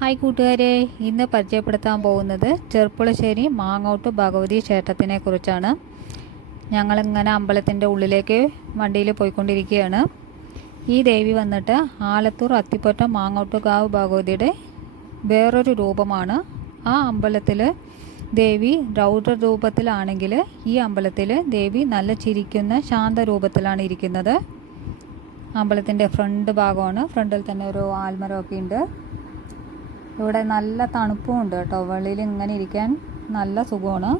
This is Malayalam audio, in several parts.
ഹായ് കൂട്ടുകാരെ ഇന്ന് പരിചയപ്പെടുത്താൻ പോകുന്നത് ചെർപ്പുളശ്ശേരി മാങ്ങോട്ട് ഭഗവതി ക്ഷേത്രത്തിനെ കുറിച്ചാണ്. ഞങ്ങളിങ്ങനെ അമ്പലത്തിന്റെ ഉള്ളിലേക്ക് വണ്ടിയിൽ പോയിക്കൊണ്ടിരിക്കുകയാണ്. ഈ ദേവി വന്നിട്ട് ആലത്തൂർ അത്തിപ്പറ്റ മാങ്ങോട്ടുകാവ് ഭഗവതിയുടെ വേറൊരു രൂപമാണ്. ആ അമ്പലത്തിൽ ദേവി രൗദ്ര രൂപത്തിലാണെങ്കിൽ ഈ അമ്പലത്തിൽ ദേവി നല്ല ചിരിക്കുന്ന ശാന്ത രൂപത്തിലാണ് ഇരിക്കുന്നത്. അമ്പലത്തിന്റെ ഫ്രണ്ട് ഭാഗമാണ്. ഫ്രണ്ടിൽ തന്നെ ഒരു ആൽമരമൊക്കെ ഉണ്ട്. ഇവിടെ നല്ല തണുപ്പും ഉണ്ട് കേട്ടോ. വെളിയിൽ ഇങ്ങനെ ഇരിക്കാൻ നല്ല സുഖമാണ്.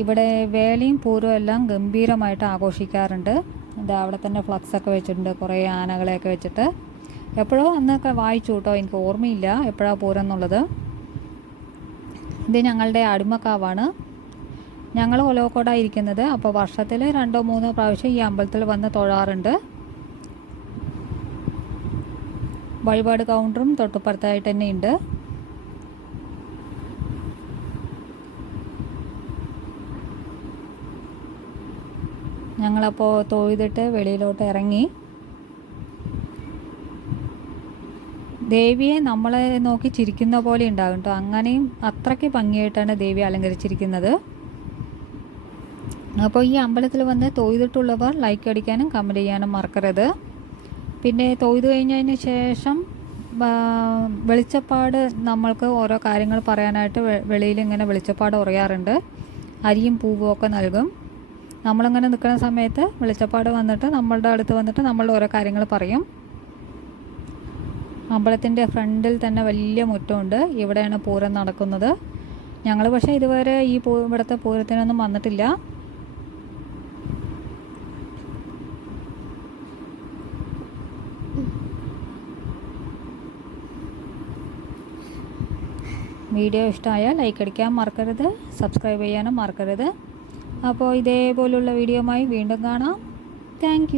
ഇവിടെ വേലയും പൂരവും എല്ലാം ഗംഭീരമായിട്ട് ആഘോഷിക്കാറുണ്ട്. ഇതാ അവിടെ തന്നെ ഫ്ലക്സ് ഒക്കെ വെച്ചിട്ടുണ്ട് കുറേ ആനകളെയൊക്കെ വെച്ചിട്ട്. എപ്പോഴോ അന്നൊക്കെ വായിച്ചു കേട്ടോ. എനിക്ക് ഓർമ്മയില്ല എപ്പോഴാണ് പൂരം എന്നുള്ളത് ഇത് ഞങ്ങളുടെ അടിമക്കാവാണ്. ഞങ്ങൾ ഒലോക്കോടാണ് ഇരിക്കുന്നത്. അപ്പോൾ വർഷത്തിൽ രണ്ടോ മൂന്നോ പ്രാവശ്യം ഈ അമ്പലത്തിൽ വന്ന് തൊഴാറുണ്ട്. വഴിപാട് കൗണ്ടറും തൊട്ടുപ്പുറത്തായിട്ട് തന്നെ ഉണ്ട്. ഞങ്ങളപ്പോൾ തൊഴുതിട്ട് വെളിയിലോട്ട് ഇറങ്ങി. ദേവിയെ നമ്മളെ നോക്കി ചിരിക്കുന്ന പോലെ ഉണ്ടാകും കേട്ടോ അങ്ങനെയും അത്രയ്ക്ക് ഭംഗിയായിട്ടാണ് ദേവി അലങ്കരിച്ചിരിക്കുന്നത്. അപ്പോൾ ഈ അമ്പലത്തിൽ വന്ന് തൊയ്തിട്ടുള്ളവർ ലൈക്ക് അടിക്കാനും കമന്റ് ചെയ്യാനും മറക്കരുത്. പിന്നെ തൊയ്തു കഴിഞ്ഞതിന് ശേഷം വെളിച്ചപ്പാട് നമ്മൾക്ക് ഓരോ കാര്യങ്ങൾ പറയാനായിട്ട് വെളിയിൽ ഇങ്ങനെ വെളിച്ചപ്പാട് ഉറയാറുണ്ട്. അരിയും പൂവും ഒക്കെ നൽകും. നമ്മളിങ്ങനെ നിൽക്കുന്ന സമയത്ത് വെളിച്ചപ്പാട് വന്നിട്ട് നമ്മളുടെ അടുത്ത് വന്നിട്ട് നമ്മളുടെ ഓരോ കാര്യങ്ങൾ പറയും. അമ്പലത്തിന്റെ ഫ്രണ്ടിൽ തന്നെ വലിയ മുറ്റമുണ്ട്. ഇവിടെയാണ് പൂരം നടക്കുന്നത്. ഞങ്ങൾ പക്ഷേ ഇതുവരെ ഈ പൂ ഇവിടുത്തെ പൂരത്തിനൊന്നും വന്നിട്ടില്ല. വീഡിയോ ഇഷ്ടമായാൽ ലൈക്ക് അടിക്കാൻ മറക്കരുത് സബ്സ്ക്രൈബ് ചെയ്യാനും മറക്കരുത്. അപ്പോൾ ഇതേപോലുള്ള വീഡിയോമായി വീണ്ടും കാണാം. താങ്ക്